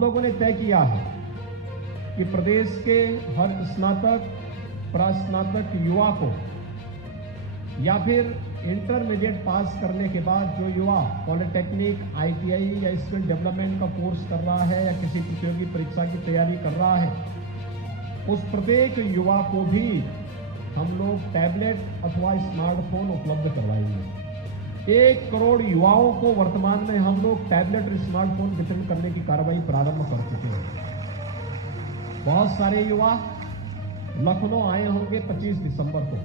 लोगों ने तय किया है कि प्रदेश के हर स्नातक प्रास्नातक युवा को या फिर इंटरमीडिएट पास करने के बाद जो युवा पॉलिटेक्निक, आईटीआई या स्किल डेवलपमेंट का कोर्स कर रहा है या किसी प्रतियोगी परीक्षा की तैयारी कर रहा है, उस प्रत्येक युवा को भी हम लोग टैबलेट अथवा स्मार्टफोन उपलब्ध करवाएंगे। 1 करोड़ युवाओं को वर्तमान में हम लोग टैबलेट और स्मार्टफोन वितरण करने की कार्रवाई प्रारंभ कर चुके हैं। बहुत सारे युवा लखनऊ आए होंगे 25 दिसंबर को।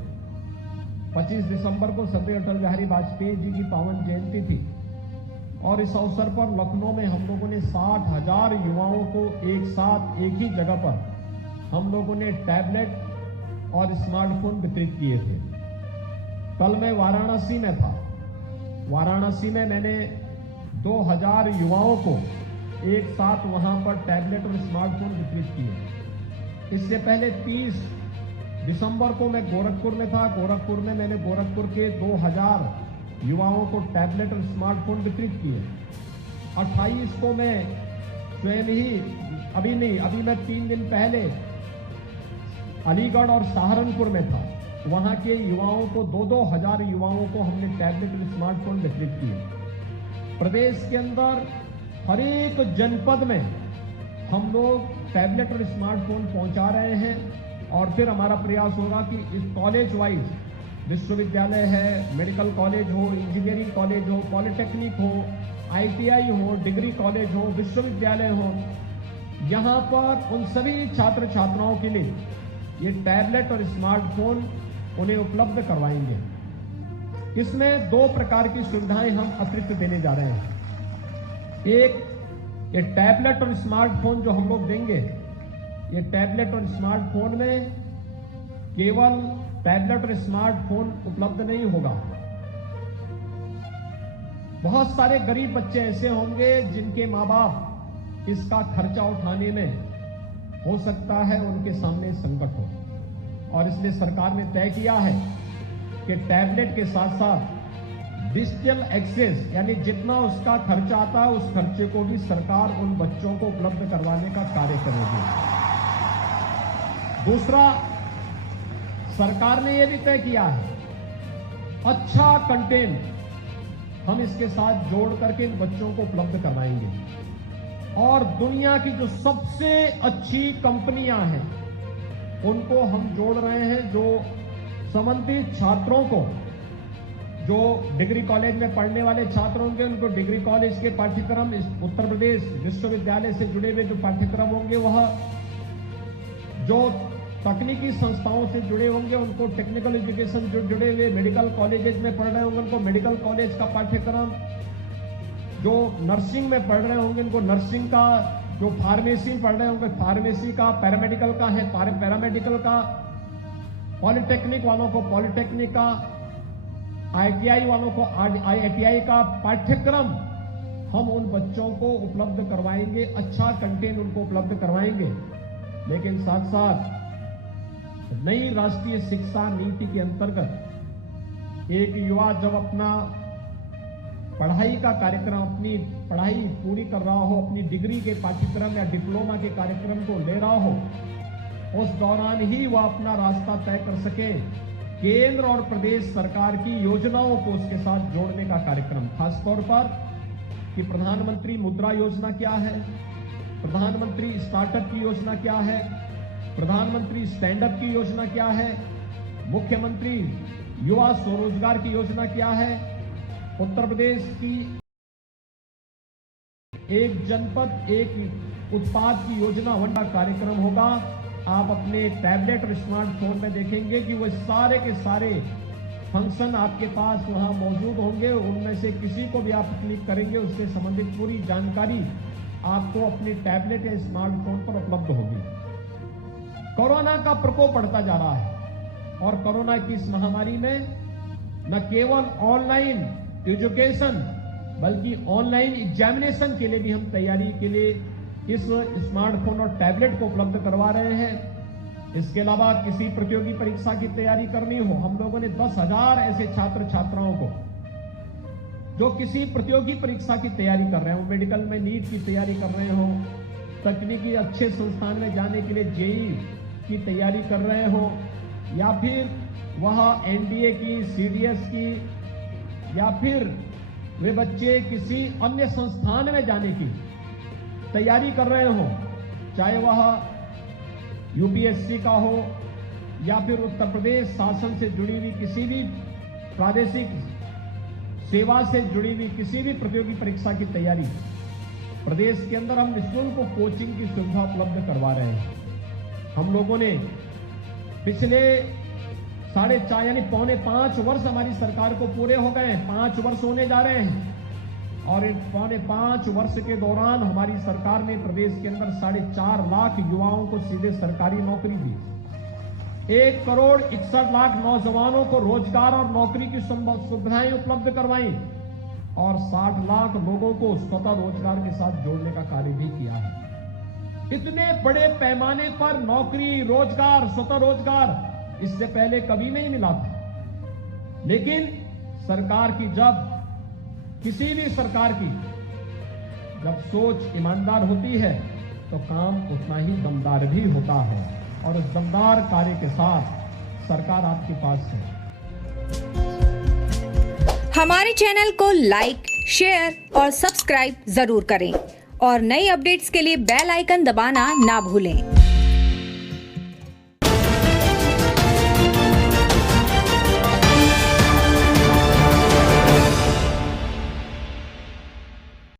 25 दिसंबर को स्वर्गीय अटल बिहारी वाजपेयी जी की पावन जयंती थी और इस अवसर पर लखनऊ में हम लोगों ने 60,000 युवाओं को एक साथ एक ही जगह पर हम लोगों ने टैबलेट और स्मार्टफोन वितरित किए थे। कल मैं वाराणसी में था। वाराणसी में मैंने 2000 युवाओं को एक साथ वहां पर टैबलेट और स्मार्टफोन वितरित किए। इससे पहले 30 दिसंबर को मैं गोरखपुर में था। गोरखपुर में मैंने गोरखपुर के 2000 युवाओं को टैबलेट और स्मार्टफोन वितरित किए। 28 को मैं स्वयं ही अभी मैं 3 दिन पहले अलीगढ़ और सहारनपुर में था। वहां के युवाओं को 2-2 हजार युवाओं को हमने टैबलेट और स्मार्टफोन वितरित किए। प्रदेश के अंदर हर एक जनपद में हम लोग टैबलेट और स्मार्टफोन पहुंचा रहे हैं और फिर हमारा प्रयास होगा कि इस कॉलेज वाइज विश्वविद्यालय है, मेडिकल कॉलेज हो, इंजीनियरिंग कॉलेज हो, पॉलिटेक्निक हो, आईटीआई हो, डिग्री कॉलेज हो, विश्वविद्यालय हो, यहां पर उन सभी छात्र छात्राओं के लिए ये टैबलेट और स्मार्टफोन उन्हें उपलब्ध करवाएंगे। इसमें 2 प्रकार की सुविधाएं हम अतिरिक्त देने जा रहे हैं। एक, ये टैबलेट और स्मार्टफोन जो हम लोग देंगे, ये टैबलेट और स्मार्टफोन में केवल टैबलेट और स्मार्टफोन उपलब्ध नहीं होगा। बहुत सारे गरीब बच्चे ऐसे होंगे जिनके मां बाप इसका खर्चा उठाने में हो सकता है उनके सामने संकट हो, और इसलिए सरकार ने तय किया है कि टैबलेट के साथ साथ डिजिटल एक्सेस यानी जितना उसका खर्चा आता है उस खर्चे को भी सरकार उन बच्चों को उपलब्ध करवाने का कार्य करेगी। दूसरा, सरकार ने यह भी तय किया है अच्छा कंटेंट हम इसके साथ जोड़ करके इन बच्चों को उपलब्ध करवाएंगे, और दुनिया की जो सबसे अच्छी कंपनियां हैं उनको हम जोड़ रहे हैं, जो संबंधित छात्रों को, जो डिग्री कॉलेज में पढ़ने वाले छात्र होंगे उनको डिग्री कॉलेज के पाठ्यक्रम, उत्तर प्रदेश विश्वविद्यालय से जुड़े हुए जो पाठ्यक्रम होंगे वह, जो तकनीकी संस्थाओं से जुड़े होंगे उनको टेक्निकल एजुकेशन जो जुड़े हुए मेडिकल कॉलेजेस में पढ़ रहे होंगे उनको मेडिकल कॉलेज का पाठ्यक्रम, जो नर्सिंग में पढ़ रहे होंगे उनको नर्सिंग का, जो फार्मेसी पढ़ रहे होंगे फार्मेसी का, पैरामेडिकल का है पैरामेडिकल का, पॉलिटेक्निक वालों को पॉलिटेक्निक का, आईटीआई वालों को आईटीआई का पाठ्यक्रम हम उन बच्चों को उपलब्ध करवाएंगे। अच्छा कंटेंट उनको उपलब्ध करवाएंगे। लेकिन साथ साथ नई राष्ट्रीय शिक्षा नीति के अंतर्गत एक युवा जब अपना पढ़ाई का कार्यक्रम, अपनी पढ़ाई पूरी कर रहा हो, अपनी डिग्री के पाठ्यक्रम या डिप्लोमा के कार्यक्रम को ले रहा हो, उस दौरान ही वह अपना रास्ता तय कर सके। केंद्र और प्रदेश सरकार की योजनाओं को उसके साथ जोड़ने का कार्यक्रम, खासतौर पर कि प्रधानमंत्री मुद्रा योजना क्या है, प्रधानमंत्री स्टार्टअप की योजना क्या है, प्रधानमंत्री स्टैंड अप की योजना क्या है, मुख्यमंत्री युवा स्वरोजगार की योजना क्या है, उत्तर प्रदेश की एक जनपद एक उत्पाद की योजना वंडा कार्यक्रम होगा। आप अपने टैबलेट और स्मार्टफोन में देखेंगे कि वो सारे के सारे फंक्शन आपके पास वहां मौजूद होंगे। उनमें से किसी को भी आप क्लिक करेंगे उससे संबंधित पूरी जानकारी आपको अपने टैबलेट या स्मार्टफोन पर उपलब्ध होगी। कोरोना का प्रकोप बढ़ता जा रहा है और कोरोना की इस महामारी में न केवल ऑनलाइन एजुकेशन बल्कि ऑनलाइन एग्जामिनेशन के लिए भी हम तैयारी के लिए इस स्मार्टफोन और टैबलेट को उपलब्ध करवा रहे हैं। इसके अलावा किसी प्रतियोगी परीक्षा की तैयारी करनी हो, हम लोगों ने 10,000 ऐसे छात्र छात्राओं को जो किसी प्रतियोगी परीक्षा की तैयारी कर रहे हो, मेडिकल में नीट की तैयारी कर रहे हो, तकनीकी अच्छे संस्थान में जाने के लिए जेईई की तैयारी कर रहे हो, या फिर वह एनडीए की, सीडीएस की, या फिर वे बच्चे किसी अन्य संस्थान में जाने की तैयारी कर रहे हो, चाहे वह यूपीएससी का हो या फिर उत्तर प्रदेश शासन से जुड़ी हुई किसी भी प्रादेशिक सेवा से जुड़ी हुई किसी भी प्रतियोगी परीक्षा की तैयारी, प्रदेश के अंदर हम निःशुल्क कोचिंग की सुविधा उपलब्ध करवा रहे हैं। हम लोगों ने पिछले 4.5 यानी 4.5 वर्ष हमारी सरकार को पूरे हो गए, 5 वर्ष होने जा रहे हैं, और इन 4.5 वर्ष के दौरान हमारी सरकार ने प्रदेश के अंदर 4.5 लाख युवाओं को सीधे सरकारी नौकरी दी, 1,61,00,000 नौजवानों को रोजगार और नौकरी की सुविधाएं उपलब्ध करवाई, और 60 लाख लोगों को स्वतः रोजगार के साथ जोड़ने का कार्य भी किया है। इतने बड़े पैमाने पर नौकरी, रोजगार, स्वतः रोजगार इससे पहले कभी नहीं मिला था। लेकिन सरकार की किसी भी सरकार की जब सोच ईमानदार होती है तो काम उतना ही दमदार भी होता है, और इस दमदार कार्य के साथ सरकार आपके पास है। हमारे चैनल को लाइक, शेयर और सब्सक्राइब जरूर करें और नई अपडेट्स के लिए बेल आइकन दबाना ना भूलें।